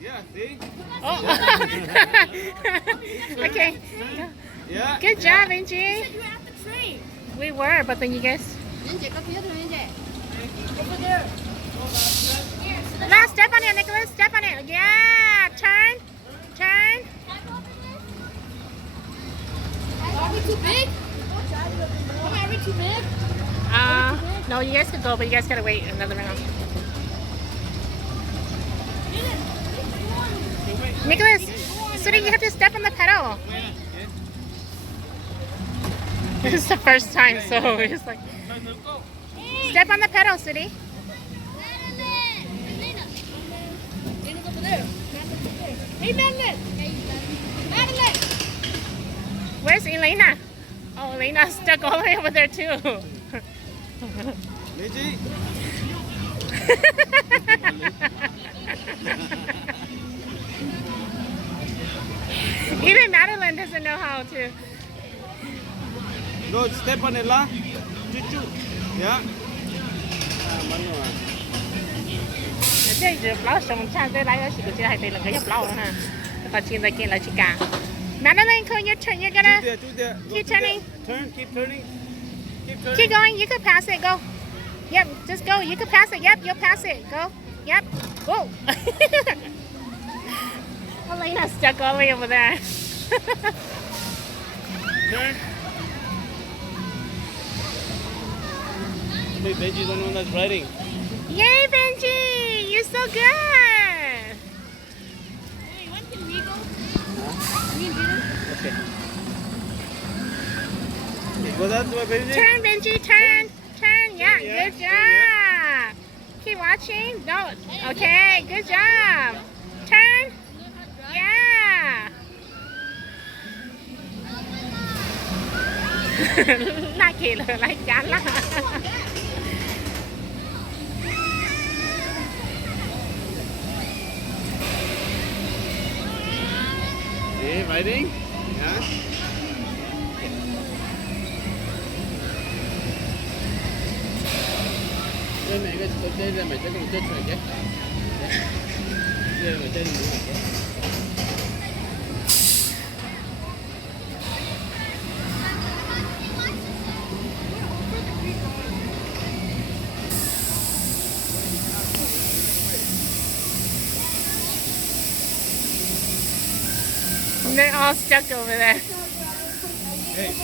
Yeah, see? Oh. Okay. Yeah. Good job, Angie. You were at the train. We were, but then you guys. Over there. Now step on it, Nicholas. Step on it. Yeah. Turn. Turn. Are we too big? Are we too big? No, you guys could go, but you guys gotta wait another round. Nicholas, Sudi, you have to step on the pedal. This is the first time, so we're just like, step on the pedal, Sudi. Over there. Hey, Magnet. Magnet. Where's Elena? Oh, Elena's stuck all the way over there too. Lizzie? Even Madeline doesn't know how to. Go, step on it, la. Chuchu. Yeah. Manuel. Thế giờ lâu sống cha tới lại chỉ có chơi hai tay là cái nhập lâu ha. Và trên đây kia là chỉ cả. Madeline, could you turn? You're gonna Two there. Go keep two there. turning. Turn, keep turning. Keep turning. Keep going. You could pass it. Go. Yep. Just go. You could pass it. Yep. You'll pass it. Go. Yep. Whoa. Elena's stuck all the way over there. Turn. Hey, Benji's the one that's riding. Yay, Benji! You're so good. Hey, when can we go? Me and Peter? Okay. Go that way, Benji. Turn, Benji. Turn. Turn. Yeah. Yeah, Good job. Keep watching. No. Okay. Good job. Turn. Yeah. Lại kỳ là lại chán lắm. See, riding? Yeah. Đây mẹ cái đây là mẹ cái con chết rồi chứ. Đây là trên nữa chứ. They're all stuck over there. Hey.